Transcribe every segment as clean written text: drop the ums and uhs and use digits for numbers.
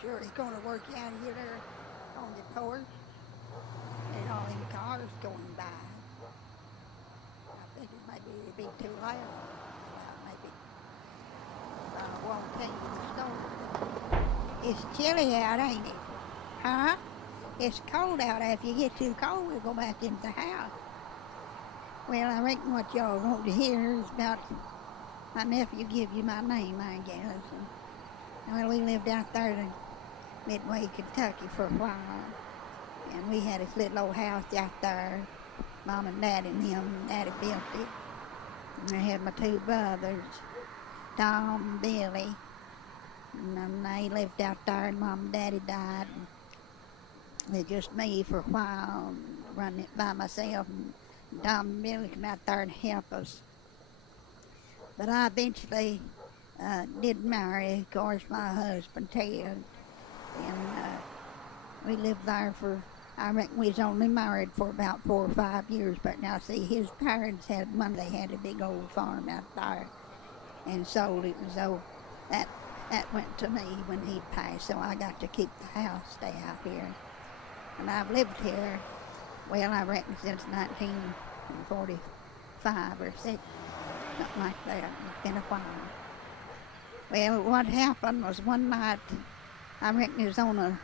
sure it's going to work out here there on the porch and all them cars going by. I figured maybe it'd be too loud. Maybe won't take you to the store. It's chilly out, ain't it? Huh? It's cold out. If you get too cold, we'll go back into the house. Well, I reckon what y'all want to hear is about my nephew give you my name, I guess. Well, we lived out there in Midway, Kentucky for a while. And we had this little old house out there. Mom and Dad and him. Daddy built it. And I had my two brothers, Tom and Billy. And they lived out there, and Mom and Daddy died. And it was just me for a while, running it by myself. And Tom and Billy come out there and help us. But I eventually did marry, of course, my husband, Ted. And we lived there for, I reckon we was only married for about 4 or 5 years. But now, see, his parents had money. They had a big old farm out there and sold it. And so that went to me when he passed. So I got to keep the house, stay out here. And I've lived here, well, I reckon since 1945 or 6, something like that. It's been a while. Well, what happened was one night, I reckon it was on a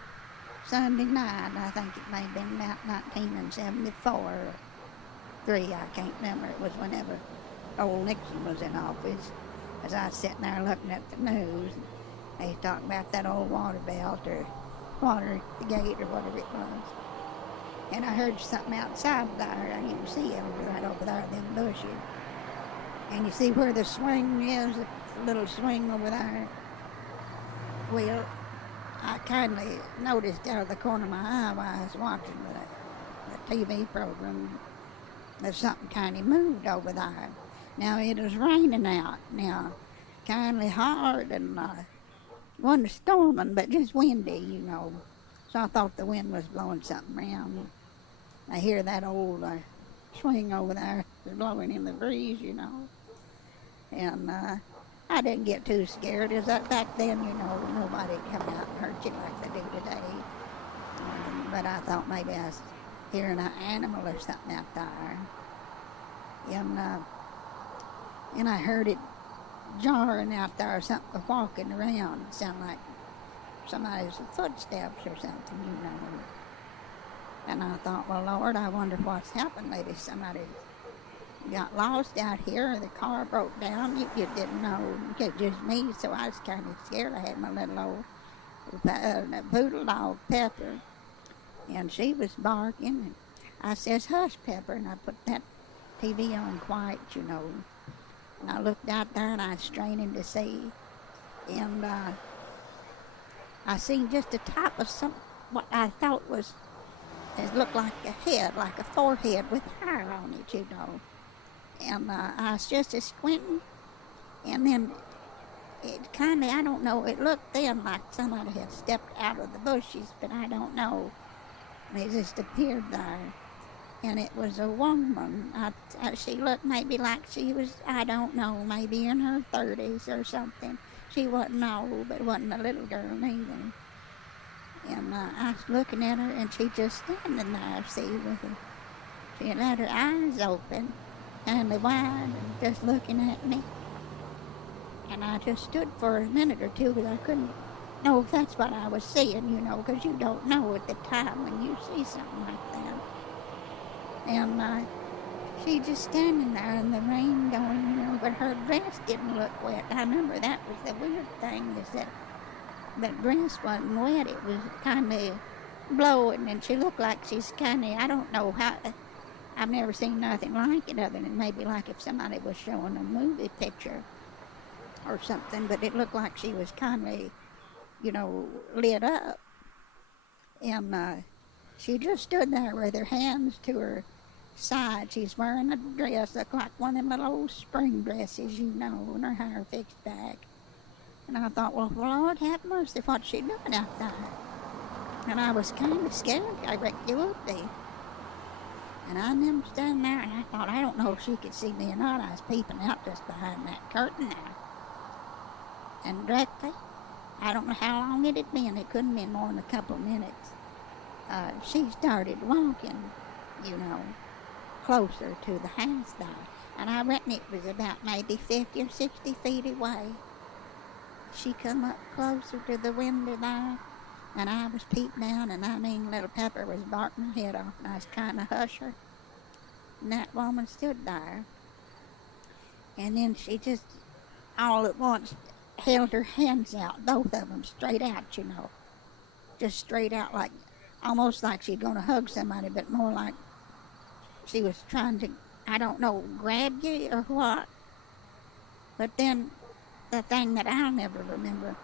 Sunday night. I think it may have been about 1974 or 3, I can't remember. It was whenever old Nixon was in office. As I was sitting there looking at the news, they was talking about that old water belt or water gate or whatever it was. And I heard something outside there. You can see it right over there in them bushes. And you see where the swing is, the little swing over there? Well, I kindly noticed out of the corner of my eye while I was watching the TV program that something kind of moved over there. Now, it was raining out now, kindly hard, and wasn't storming, but just windy, you know. So I thought the wind was blowing something around. I hear that old swing over there blowing in the breeze, you know. And I didn't get too scared. As back then, you know, nobody would come out and hurt you like they do today. But I thought maybe I was hearing an animal or something out there. And I heard it jarring out there, or something walking around. It sounded like somebody's footsteps or something, you know. And I thought, well, Lord, I wonder what's happened. Maybe somebody got lost out here, or the car broke down. You didn't know. It was just me, so I was kind of scared. I had my little old poodle dog, Pepper, and she was barking. And I says, hush, Pepper, and I put that TV on quiet, you know. And I looked out there, and I was straining to see. And I seen just the top of what I thought was, it looked like a head, like a forehead with hair on it, you know. And I was just a squinting, and then it kind of, I don't know, it looked then like somebody had stepped out of the bushes, but I don't know. And it just appeared there. And it was a woman. She looked maybe like she was, I don't know, maybe in her 30s or something. She wasn't old, but wasn't a little girl neither. And I was looking at her, and she just standing there, see, with her. She had her eyes open, kind of wide, and just looking at me. And I just stood for a minute or two, because I couldn't know if that's what I was seeing, you know, because you don't know at the time when you see something like that. And she just standing there in the rain going, you know, but her dress didn't look wet. I remember that was the weird thing, is that the dress wasn't wet. It was kind of blowing, and she looked like she's kind of, I don't know how, I've never seen nothing like it other than maybe like if somebody was showing a movie picture or something, but it looked like she was kind of, you know, lit up. And she just stood there with her hands to her side. She's wearing a dress, looked like one of them little old spring dresses, you know, and her hair fixed back. And I thought, well, Lord have mercy, what's she doing out there? And I was kind of scared. I reckon you would be. And I remember standing there, and I thought, I don't know if she could see me or not. I was peeping out just behind that curtain there. And directly, I don't know how long it had been. It couldn't have been more than a couple of minutes. She started walking, you know, closer to the house there. And I reckon it was about maybe 50 or 60 feet away. She come up closer to the window there, and I was peeping down, and I mean, little Pepper was barking her head off, and I was trying to hush her. And that woman stood there, and then she just, all at once, held her hands out, both of them straight out, you know. Just straight out, like, almost like she's going to hug somebody, but more like she was trying to, I don't know, grab you or what. But then the thing that I'll never remember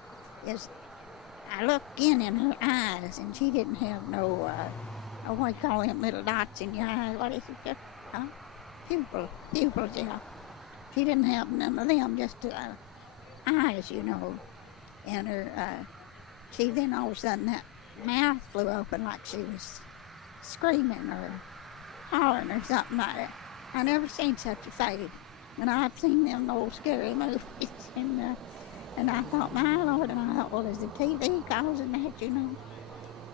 is I looked in her eyes, and she didn't have no, what do you call them little dots in your eyes? What is it? Just, huh? Pupils, yeah. She didn't have none of them, just eyes, you know. And her, she then all of a sudden that mouth flew open like she was screaming or hollering or something like that. I never seen such a face. And I've seen them old scary movies, and I thought, my Lord, and I thought, well, is the TV causing that, you know?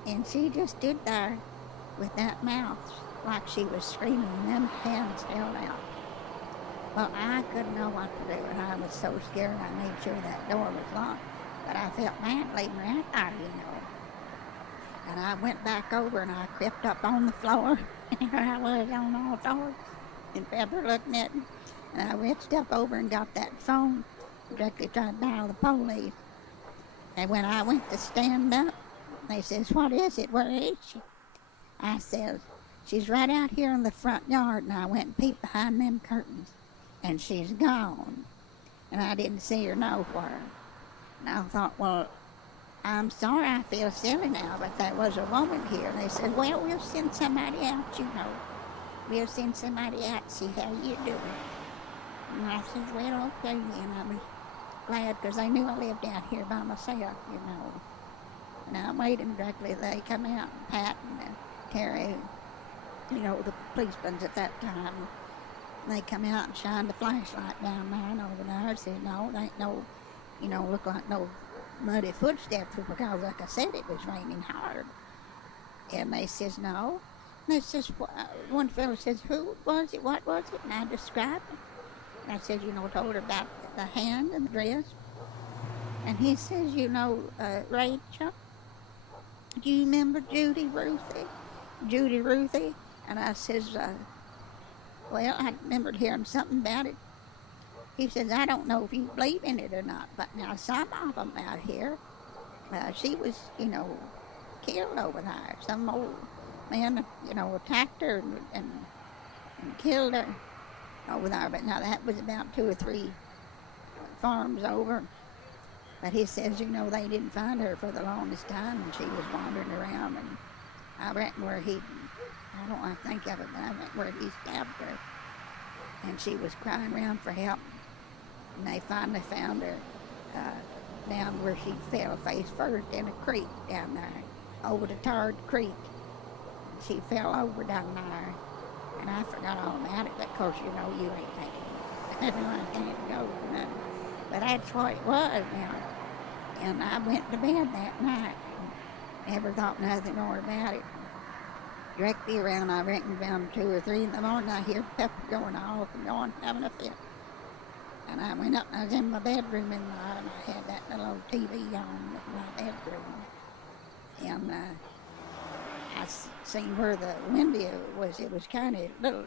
And she just stood there with that mouth like she was screaming, and them hands held out. Well, I couldn't know what to do, and I was so scared I made sure that door was locked. But I felt bad leaving her out there, you know. And I went back over, and I crept up on the floor, and here I was on all fours, and Pepper looking at me. And I reached up over and got that phone, directly tried to dial the police. And when I went to stand up, they says, what is it? Where is she? I says, she's right out here in the front yard. And I went and peeped behind them curtains, and she's gone. And I didn't see her nowhere. And I thought, well, I'm sorry, I feel silly now, but there was a woman here. And they said, well, we'll send somebody out, you know. We'll send somebody out to see how you're doing. And I said, well, okay, and I was glad because they knew I lived out here by myself, you know. And I'm waiting directly. They come out, Pat and Terry, you know, the policemen at that time. They come out and shine the flashlight down there and over there. I said, no, it ain't no, you know, look like no muddy footsteps because, like I said, it was raining hard. And they says, no. And they says, one fellow says, who was it? What was it? And I described it. And I said, you know, told her about the hand and the dress. And he says, you know, Rachael, do you remember Judy Ruthie? And I says, well, I remembered hearing something about it. He says, I don't know if you believe in it or not, but now some of them out here, she was, you know, killed over there. Some old man, you know, attacked her and killed her over there. But now that was about 2 or 3 farms over. But he says, you know, they didn't find her for the longest time, and she was wandering around. And I reckon where I don't want to think of it, but I reckon where he stabbed her. And she was crying around for help. And they finally found her down where she fell face first in a creek down there, over the Tard Creek. And she fell over down there. And I forgot all about it, but of course, you know, you ain't thinking. Everyone can't go for nothing. But that's what it was now. And I went to bed that night and never thought nothing more about it. Directly around, I reckon, around 2 or 3 in the morning, I hear Pepper going off and going, having a fit. And I went up and I was in my bedroom and I had that little old TV on in my bedroom. And I seen where the window was. It was kind of a little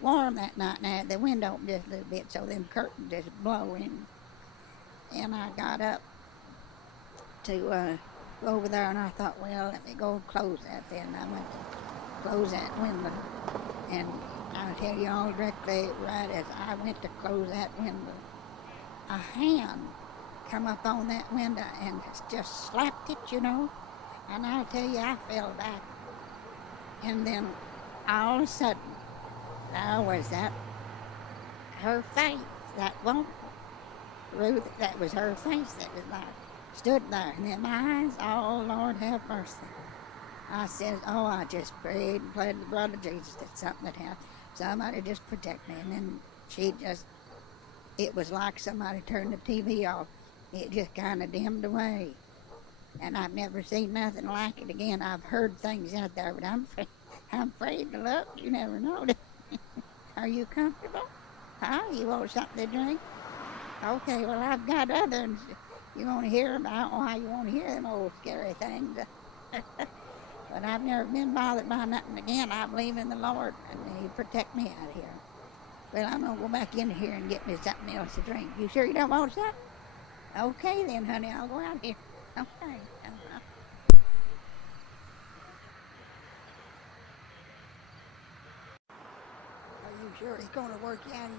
warm that night, and I had the window open just a little bit so them curtains just blow in. And I got up to go over there, and I thought, well, let me go and close that then. I went to close that window, and I'll tell you all directly, right as I went to close that window, a hand come up on that window and just slapped it, you know. And I'll tell you, I fell back. And then all of a sudden, there was her face, that woman, Ruth, that was her face that was there, stood there. And then my eyes, oh, Lord have mercy. I said, oh, I just prayed and pleaded the blood of Jesus that something had happened. Somebody just protect me. And then she just, it was like somebody turned the TV off. it just kind of dimmed away. And I've never seen nothing like it again. I've heard things out there, but I'm afraid to look. You never know. Are you comfortable? Huh? You want something to drink? Okay, well, I've got others. You want to hear them? I don't know how you want to hear them old scary things. But I've never been bothered by nothing again. I believe in the Lord, and He protect me out here. Well, I'm going to go back in here and get me something else to drink. You sure you don't want something? Okay, then, honey, I'll go out here. Okay. Are you sure He's going to work you out of